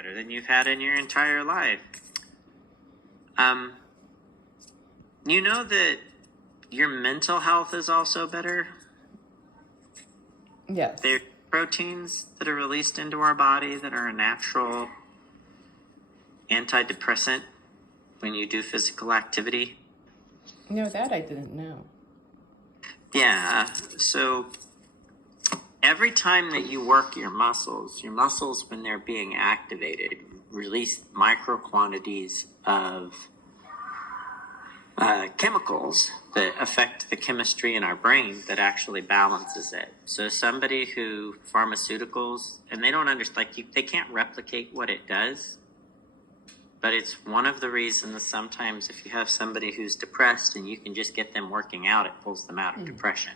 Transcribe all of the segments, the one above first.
better than you've had in your entire life. You know that your mental health is also better? Yes. There are proteins that are released into our body that are a natural antidepressant when you do physical activity. No, that I didn't know. Yeah, so every time that you work your muscles, when they're being activated, release micro quantities of chemicals that affect the chemistry in our brain that actually balances it. So somebody who pharmaceuticals, and they don't understand, they can't replicate what it does, but it's one of the reasons sometimes if you have somebody who's depressed and you can just get them working out, it pulls them out of depression.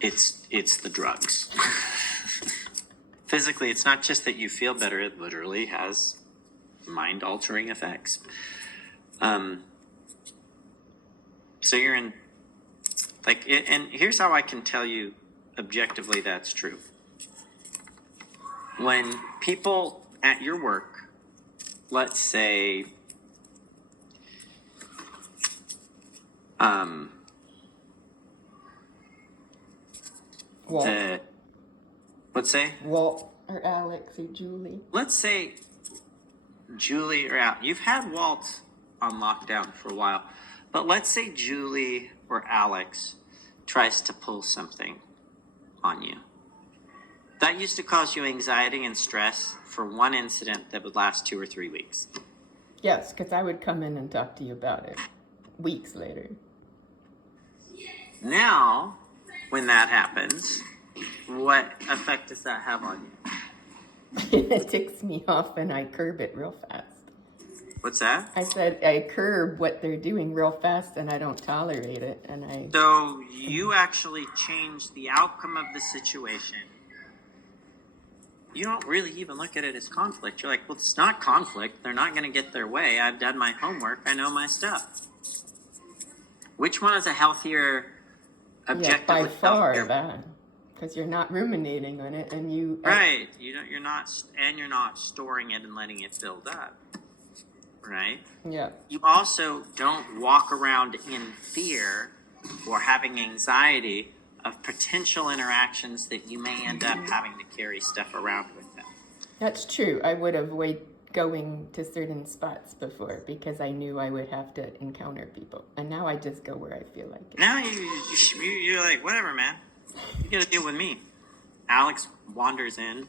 It's the drugs. Physically, it's not just that you feel better, it literally has mind-altering effects. So you're in, and here's how I can tell you objectively that's true. When people at your work, let's say, Walt. Let's say Walt or Alex or Julie. Let's say Julie or Alex. You've had Walt on lockdown for a while, but let's say Julie or Alex tries to pull something on you. That used to cause you anxiety and stress for one incident that would last 2 or 3 weeks. Yes, because I would come in and talk to you about it weeks later. Now, when that happens, what effect does that have on you? It ticks me off and I curb it real fast. What's that? I said I curb what they're doing real fast and I don't tolerate it. So you actually change the outcome of the situation. You don't really even look at it as conflict. You're like, well, it's not conflict. They're not going to get their way. I've done my homework. I know my stuff. Which one is a healthier, objectively by far healthier? that. Because you're not ruminating on it and you... Right. You're not storing it and letting it build up. Right? Yeah. You also don't walk around in fear or having anxiety of potential interactions that you may end up having to carry stuff around with them. That's true. I would avoid going to certain spots before because I knew I would have to encounter people. And now I just go where I feel like it. Now you're like, whatever, man. You got to deal with me. Alex wanders in.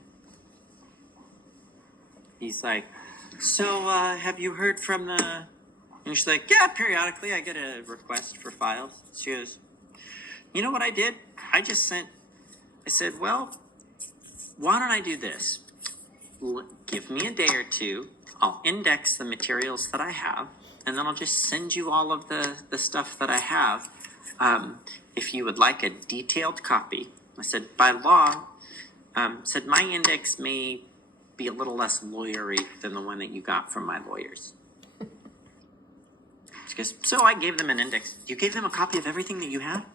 He's like, so have you heard from the... And she's like, yeah, periodically I get a request for files. She goes, you know what I did? I said, well, why don't I do this? Give me a day or two. I'll index the materials that I have, and then I'll just send you all of the stuff that I have. If you would like a detailed copy, I said, by law, said my index may be a little less lawyery than the one that you got from my lawyers. She goes, so I gave them an index. You gave them a copy of everything that you have?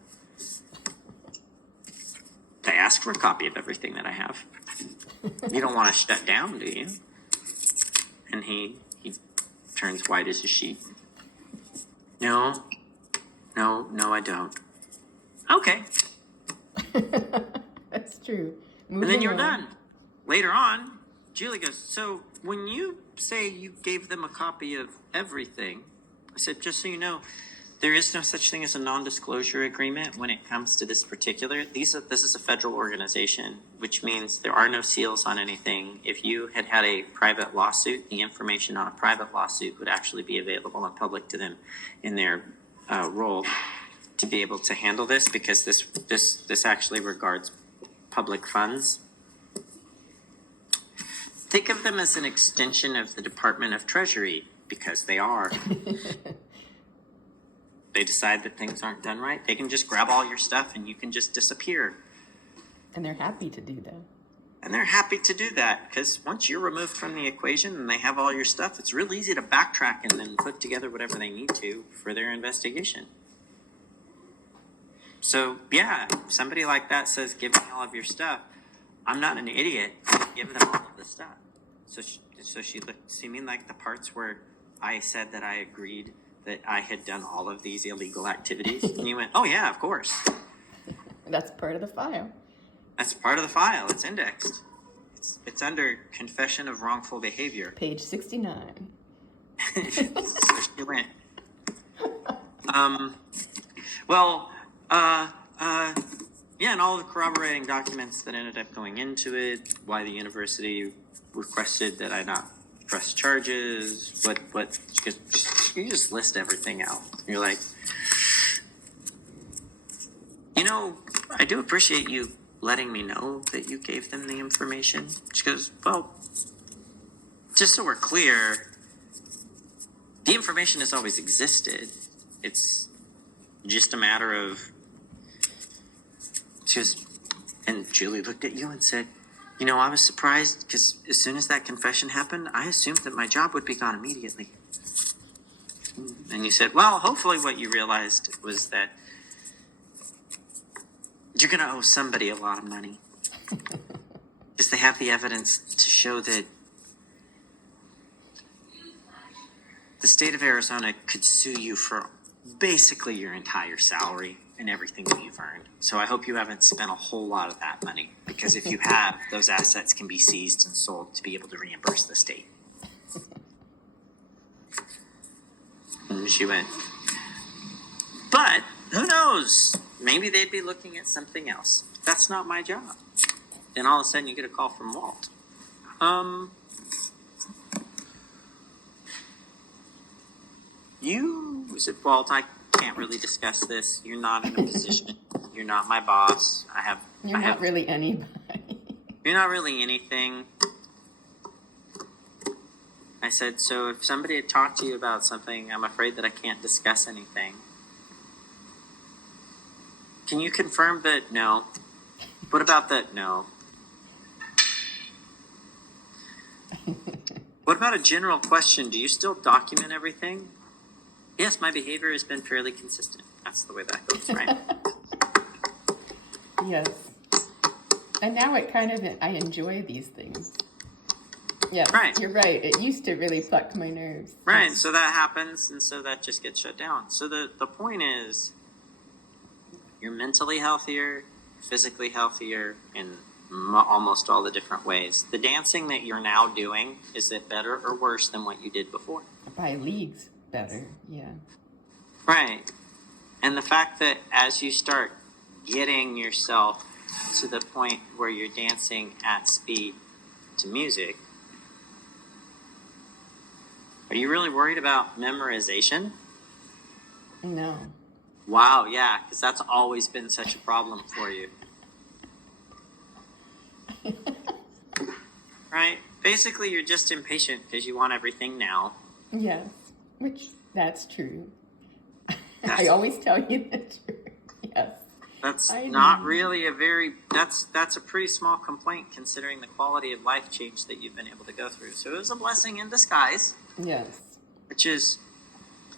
They asked for a copy of everything that I have. You don't want to shut down, do you? And he turns white as a sheet. No, I don't. Okay. That's true. And then you're done. Later on, Julie goes, so when you say you gave them a copy of everything, I said, just so you know, there is no such thing as a non-disclosure agreement when it comes to this particular. This is a federal organization, which means there are no seals on anything. If you had a private lawsuit, the information on a private lawsuit would actually be available and public to them in their role to be able to handle this, because this actually regards public funds. Think of them as an extension of the Department of Treasury, because they are. They decide that things aren't done right, they can just grab all your stuff and you can just disappear. And they're happy to do that. And they're happy to do that, because once you're removed from the equation and they have all your stuff, it's real easy to backtrack and then put together whatever they need to for their investigation. So, yeah, if somebody like that says, give me all of your stuff, I'm not an idiot. Give them all of the stuff. So she looked to me like the parts where I said that I agreed that I had done all of these illegal activities. And you went, oh yeah, of course. That's part of the file. That's part of the file. It's indexed. It's under confession of wrongful behavior. Page 69. So she went. Yeah, and all the corroborating documents that ended up going into it, why the university requested that I not press charges, you just list everything out. You're like, I do appreciate you letting me know that you gave them the information. She goes, well, just so we're clear, the information has always existed. It's just a matter of, and Julie looked at you and said, I was surprised because as soon as that confession happened, I assumed that my job would be gone immediately. And you said, well, hopefully what you realized was that you're going to owe somebody a lot of money. Because they have the evidence to show that the state of Arizona could sue you for basically your entire salary and everything that you've earned. So I hope you haven't spent a whole lot of that money, because if you have, those assets can be seized and sold to be able to reimburse the state. And she went, but who knows? Maybe they'd be looking at something else. That's not my job. Then all of a sudden you get a call from Walt. You said, Walt, I can't really discuss this. You're not in a position. You're not my boss. You're not really anybody. You're not really anything. I said, so if somebody had talked to you about something, I'm afraid that I can't discuss anything. Can you confirm that? No. What about that? No. What about a general question? Do you still document everything? Yes, my behavior has been fairly consistent. That's the way that goes, right? Yes. And now I enjoy these things. Yes, right. You're right. It used to really pluck my nerves. Right, and so that happens, and so that just gets shut down. So the point is, you're mentally healthier, physically healthier, in almost all the different ways. The dancing that you're now doing, is it better or worse than what you did before? By leagues better, yeah. Right. And the fact that as you start getting yourself to the point where you're dancing at speed to music, are you really worried about memorization? No. Wow, yeah, because that's always been such a problem for you. Right? Basically, you're just impatient because you want everything now. Yes, that's true. I always tell you the truth. Yes. That's not really that's a pretty small complaint considering the quality of life change that you've been able to go through. So it was a blessing in disguise. Yes. Which is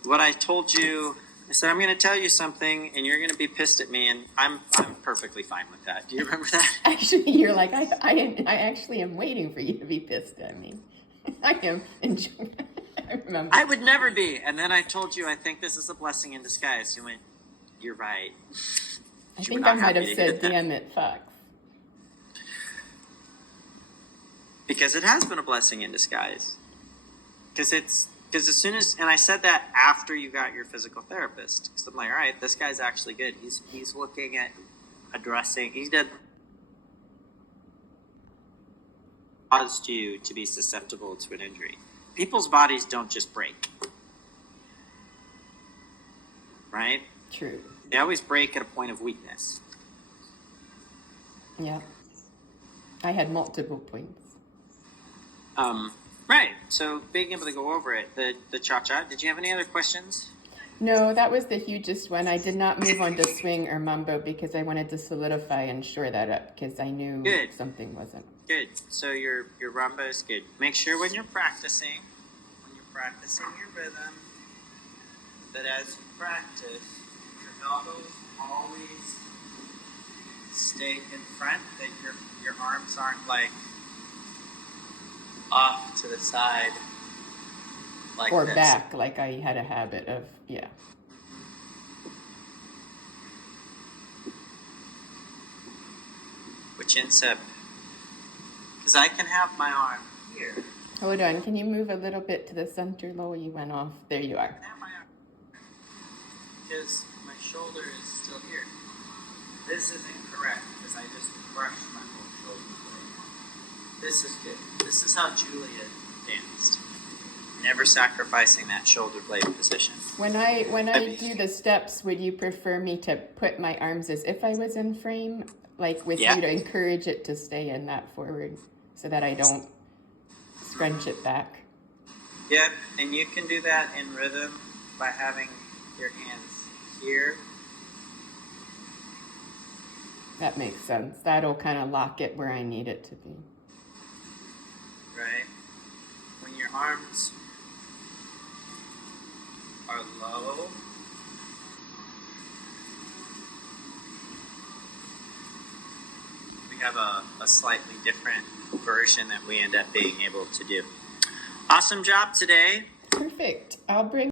what I told you. I said, I'm going to tell you something and you're going to be pissed at me, and I'm perfectly fine with that. Do you remember that? Actually, you're like, I actually am waiting for you to be pissed at me. I am enjoying. I remember. I would never be. And then I told you, I think this is a blessing in disguise. You went, you're right. I think I might have said, damn it, Fox. Because it has been a blessing in disguise. Because as soon as, and I said that after you got your physical therapist. Because I'm like, all right, this guy's actually good. He's looking at addressing, he did caused you to be susceptible to an injury. People's bodies don't just break. Right? True. They always break at a point of weakness. Yeah. I had multiple points. Right. So being able to go over it, the cha-cha. Did you have any other questions? No, that was the hugest one. I did not move on to swing or mambo because I wanted to solidify and shore that up because I knew something wasn't. Good. So your rumba is good. Make sure when you're practicing your rhythm, that as you practice, your elbows always stay in front, that your arms arms aren't like off to the side like Or this. back, like I had a habit of, yeah. Which ends up, because I can have my arm here. Hold on, can you move a little bit to the center, Lowell? You went off. There you are. I can have my arm because my shoulder is still here. This isn't correct because I just brushed my whole shoulder blade. This is good. This is how Julia danced. Never sacrificing that shoulder blade position. When I do the steps, would you prefer me to put my arms as if I was in frame, like with Yeah. you to encourage it to stay in that forward, so that I don't scrunch it back? Yep, and you can do that in rhythm by having your hands here. That makes sense. That'll kind of lock it where I need it to be. Right? When your arms are low, we have a slightly different version that we end up being able to do. Awesome job today. Perfect. I'll bring